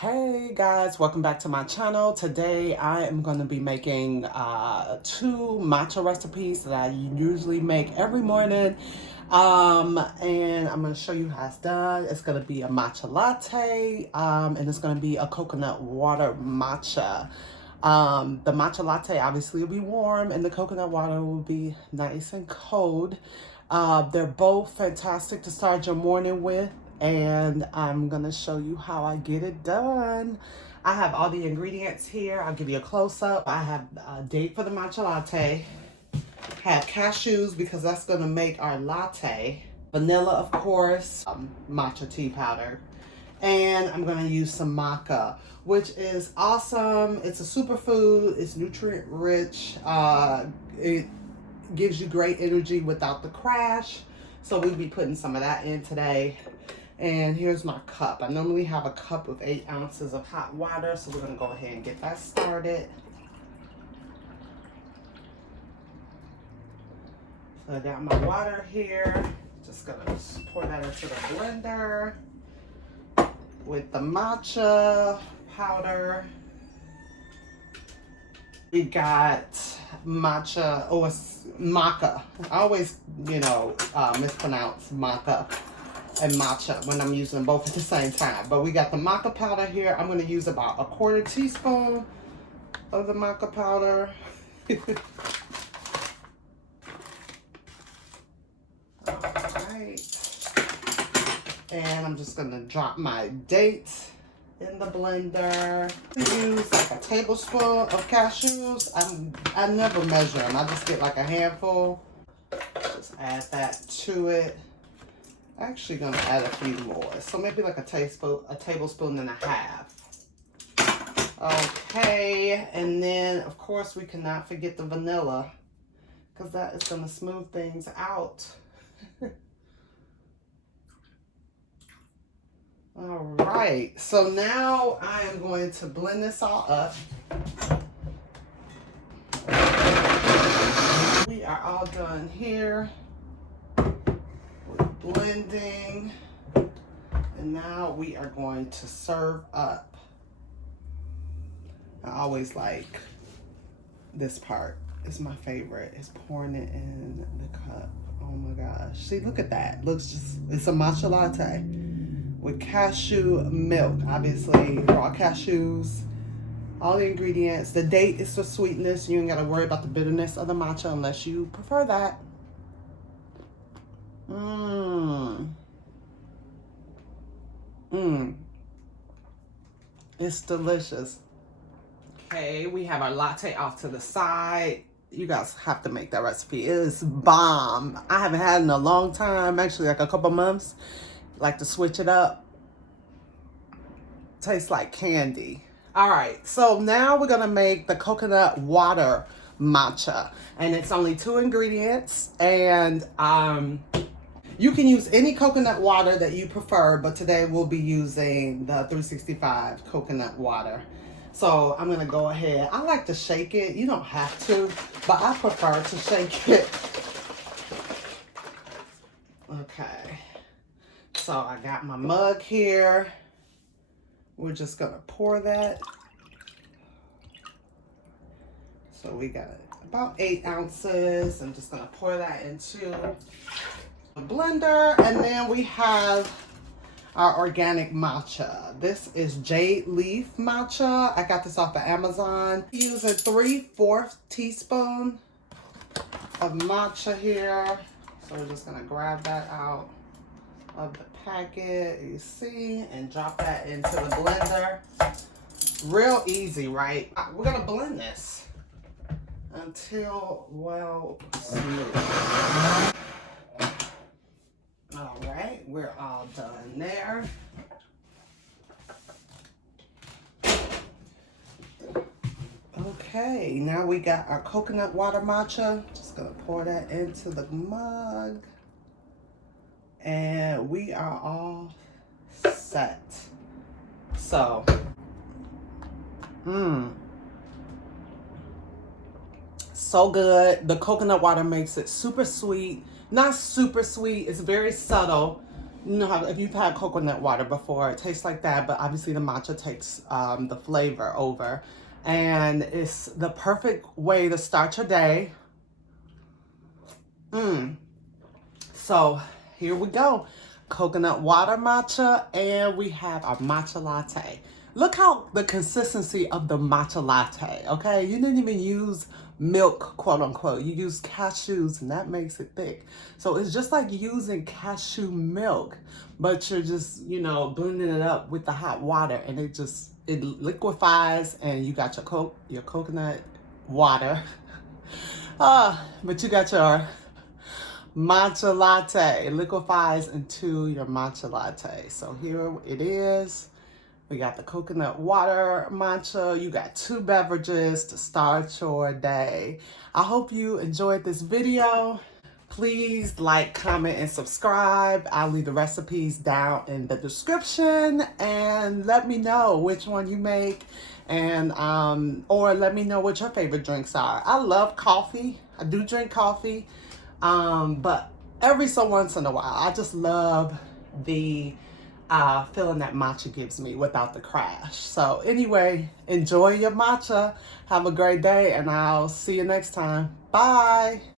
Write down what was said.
Hey guys, welcome back to my channel. Today I am going to be making two matcha recipes that I usually make every morning. And I'm going to show you how it's done. It's going to be a matcha latte, and it's going to be a coconut water matcha. The matcha latte obviously will be warm and the coconut water will be nice and cold. They're both fantastic to start your morning with, and I'm gonna show you how I get it done. I have all the ingredients here. I'll give you a close-up. I have a date for the matcha latte, have cashews because that's gonna make our latte, vanilla of course, matcha tea powder, and I'm gonna use some maca, which is awesome. It's a superfood, it's nutrient rich, it gives you great energy without the crash. So we'll be putting some of that in today. And here's my cup. I normally have a cup with 8 ounces of hot water, so we're gonna go ahead and get that started. So I got my water here. Just gonna pour that into the blender with the matcha powder. We got matcha, oh, it's maca. I always, mispronounce maca and matcha when I'm using them both at the same time. But we got the maca powder here. I'm going to use about a 1/4 teaspoon of the maca powder. Alright. And I'm just going to drop my dates in the blender. Use like a tablespoon of cashews. I never measure them. I just get like a handful. Just add that to it. Actually gonna add a few more. So maybe like a tablespoon and a half. Okay, and then of course we cannot forget the vanilla because that is gonna smooth things out. All right, so now I am going to blend this all up. We are all done here with blending, and now we are going to serve up. I always like this part. It's my favorite. It's pouring it in the cup. Oh my gosh. See, look at that. Looks it's a matcha latte with cashew milk, obviously raw cashews, all the ingredients. The date is for sweetness. You ain't gotta worry about the bitterness of the matcha unless you prefer that. It's delicious. Okay, we have our latte off to the side. You guys have to make that recipe. It is bomb. I haven't had it in a long time, actually like a couple months. Like to switch it up. Tastes like candy. All right, so now we're gonna make the coconut water matcha, and it's only 2 ingredients, and you can use any coconut water that you prefer, but today we'll be using the 365 coconut water. So I'm gonna go ahead. I like to shake it. You don't have to, but I prefer to shake it. Okay. So I got my mug here. We're just gonna pour that. So we got about 8 ounces. I'm just gonna pour that into the blender. And then we have our organic matcha. This is jade leaf matcha. I got this off of Amazon. Using 3/4 teaspoon of matcha here. So we're just gonna grab that out of the packet, you see, and drop that into the blender. Real easy, right? We're gonna blend this until well smooth. All right, we're all done there. Okay, now we got our coconut water matcha. Just gonna pour that into the mug. And we are all set. So, so good. The coconut water makes it super sweet. Not super sweet, it's very subtle. You know how if you've had coconut water before, it tastes like that, but obviously the matcha takes the flavor over. And it's the perfect way to start your day. Mm. So here we go. Coconut water matcha, and we have our matcha latte. Look how the consistency of the matcha latte, okay? You didn't even use milk, quote unquote. You use cashews, and that makes it thick. So it's just like using cashew milk, but you're just, blending it up with the hot water, and it liquefies, and you got your coconut water. But you got your matcha latte. It liquefies into your matcha latte. So here it is. We got the coconut water matcha. You got 2 beverages to start your day. I hope you enjoyed this video. Please like, comment, and subscribe. I'll leave the recipes down in the description, and let me know which one you make, and or let me know what your favorite drinks are. I love coffee. I do drink coffee, but every so once in a while, I just love the feeling that matcha gives me without the crash. So anyway, enjoy your matcha. Have a great day, and I'll see you next time. Bye.